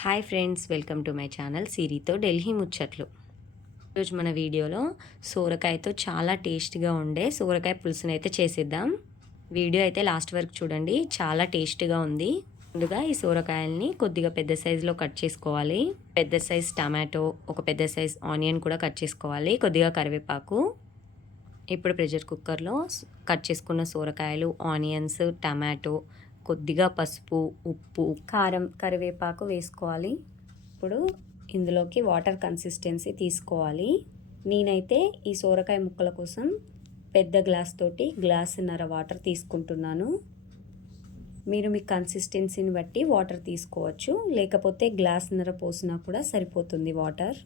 Hi friends welcome to my channel సిరితో Delhi ముచ్చట్లు. ఈరోజు మన వీడియోలో సోరకాయతో చాలా టేస్ట్గా ఉండే సోరకాయ పులుసుని అయితే చేసేద్దాం. వీడియో అయితే లాస్ట్ వరకు చూడండి చాలా టేస్ట్గా ఉంది. ముందుగా ఈ సోరకాయల్ని కొద్దిగా పెద్ద సైజులో కట్ చేసుకోవాలి. పెద్ద సైజ్ టమాటో ఒక పెద్ద సైజ్ ఆనియన్ కూడా కట్ చేసుకోవాలి కొద్దిగా కరివేపాకు. ఇప్పుడు ప్రెషర్ కుక్కర్లో కట్ చేసుకున్న సోరకాయలు ఆనియన్స్ టమాటో కొద్దిగా పసుపు ఉప్పు కారం కరివేపాకు వేసుకోవాలి. ఇప్పుడు ఇందులోకి వాటర్ కన్సిస్టెన్సీ తీసుకోవాలి. నేనైతే ఈ సోరకాయ ముక్కల కోసం పెద్ద గ్లాస్ తోటి గ్లాసున్నర వాటర్ తీసుకుంటున్నాను. మీరు మీ కన్సిస్టెన్సీని బట్టి వాటర్ తీసుకోవచ్చు. లేకపోతే గ్లాసున్నర పోసినా కూడా సరిపోతుంది వాటర్.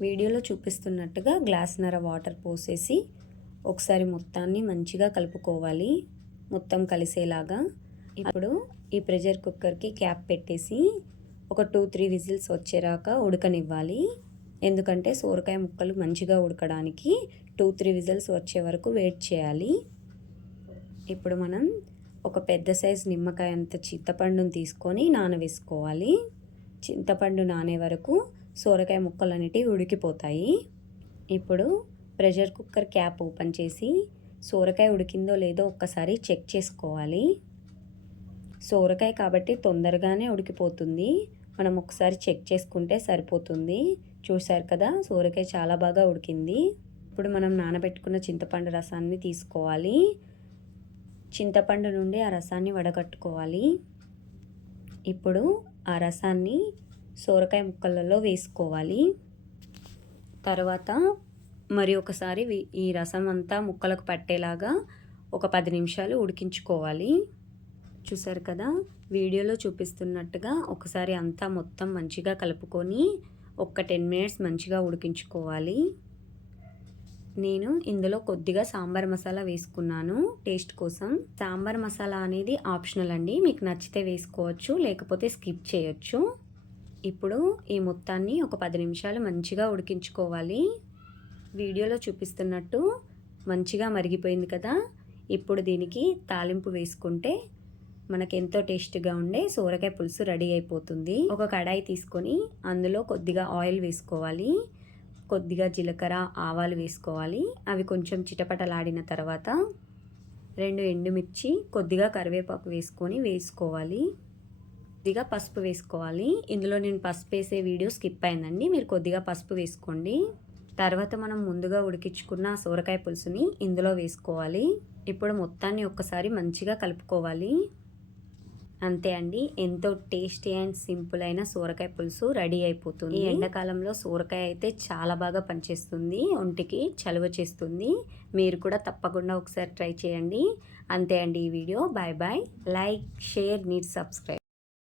వీడియోలో చూపిస్తున్నట్టుగా గ్లాసున్నర వాటర్ పోసేసి ఒకసారి మొత్తాన్ని మంచిగా కలుపుకోవాలి. మొత్తం కలిసేలాగా. ఇప్పుడు ఈ ప్రెషర్ కుక్కర్కి క్యాప్ పెట్టేసి ఒక టూ త్రీ విజిల్స్ వచ్చేరాక ఉడకనివ్వాలి. ఎందుకంటే సోరకాయ ముక్కలు మంచిగా ఉడకడానికి టూ త్రీ విజిల్స్ వచ్చే వరకు వెయిట్ చేయాలి. ఇప్పుడు మనం ఒక పెద్ద సైజ్ నిమ్మకాయ అంత చింతపండుని తీసుకొని నానవేసుకోవాలి. చింతపండు నానే వరకు సోరకాయ ముక్కలు అనేటివి ఉడికిపోతాయి. ఇప్పుడు ప్రెషర్ కుక్కర్ క్యాప్ ఓపెన్ చేసి సోరకాయ ఉడికిందో లేదో ఒక్కసారి చెక్ చేసుకోవాలి. సోరకాయ కాబట్టి తొందరగానే ఉడికిపోతుంది. మనం ఒకసారి చెక్ చేసుకుంటే సరిపోతుంది. చూసారు కదా సోరకాయ చాలా బాగా ఉడికింది. ఇప్పుడు మనం నానబెట్టుకున్న చింతపండు రసాన్ని తీసుకోవాలి. చింతపండు నుండి ఆ రసాన్ని వడగట్టుకోవాలి. ఇప్పుడు ఆ రసాన్ని సోరకాయ ముక్కలలో వేసుకోవాలి. తర్వాత మరి ఒకసారి ఈ రసం అంతా ముక్కలకు పట్టేలాగా ఒక పది నిమిషాలు ఉడికించుకోవాలి. చూసారు కదా? వీడియోలో చూపిస్తున్నట్టుగా ఒకసారి అంతా మొత్తం మంచిగా కలుపుకొని ఒక టెన్ మినిట్స్ మంచిగా ఉడికించుకోవాలి. నేను ఇందులో కొద్దిగా సాంబార్ మసాలా వేసుకున్నాను టేస్ట్ కోసం. సాంబార్ మసాలా అనేది ఆప్షనల్ అండి. మీకు నచ్చితే వేసుకోవచ్చు లేకపోతే స్కిప్ చేయొచ్చు. ఇప్పుడు ఈ మొత్తాన్ని ఒక పది నిమిషాలు మంచిగా ఉడికించుకోవాలి. వీడియోలో చూపిస్తున్నట్టు మంచిగా మరిగిపోయింది కదా? ఇప్పుడు దీనికి తాలింపు వేసుకుంటే మనకి ఎంతో టేస్ట్గా ఉండే సోరకాయ పులుసు రెడీ అయిపోతుంది. ఒక కడాయి తీసుకొని అందులో కొద్దిగా ఆయిల్ వేసుకోవాలి. కొద్దిగా జీలకర్ర ఆవాలు వేసుకోవాలి. అవి కొంచెం చిటపటలాడిన తర్వాత రెండు ఎండుమిర్చి కొద్దిగా కరివేపాకు వేసుకొని వేసుకోవాలి. కొద్దిగా పసుపు వేసుకోవాలి. ఇందులో నేను పసుపు వేసే వీడియో స్కిప్ అయిందండి. మీరు కొద్దిగా పసుపు వేసుకోండి. తర్వాత మనం ముందుగా ఉడికించుకున్న సోరకాయ పులుసుని ఇందులో వేసుకోవాలి. ఇప్పుడు మొత్తాన్ని ఒక్కసారి మంచిగా కలుపుకోవాలి. అంతే అండి. ఎంతో టేస్టీ అండ్ సింపుల్ అయిన సోరకాయ పులుసు రెడీ అయిపోతుంది. ఈ ఎండాకాలంలో సోరకాయ అయితే చాలా బాగా పనిచేస్తుంది. ఒంటికి చలువ చేస్తుంది. మీరు కూడా తప్పకుండా ఒకసారి ట్రై చేయండి. అంతే అండి ఈ video. Bye bye. Like share neat subscribe.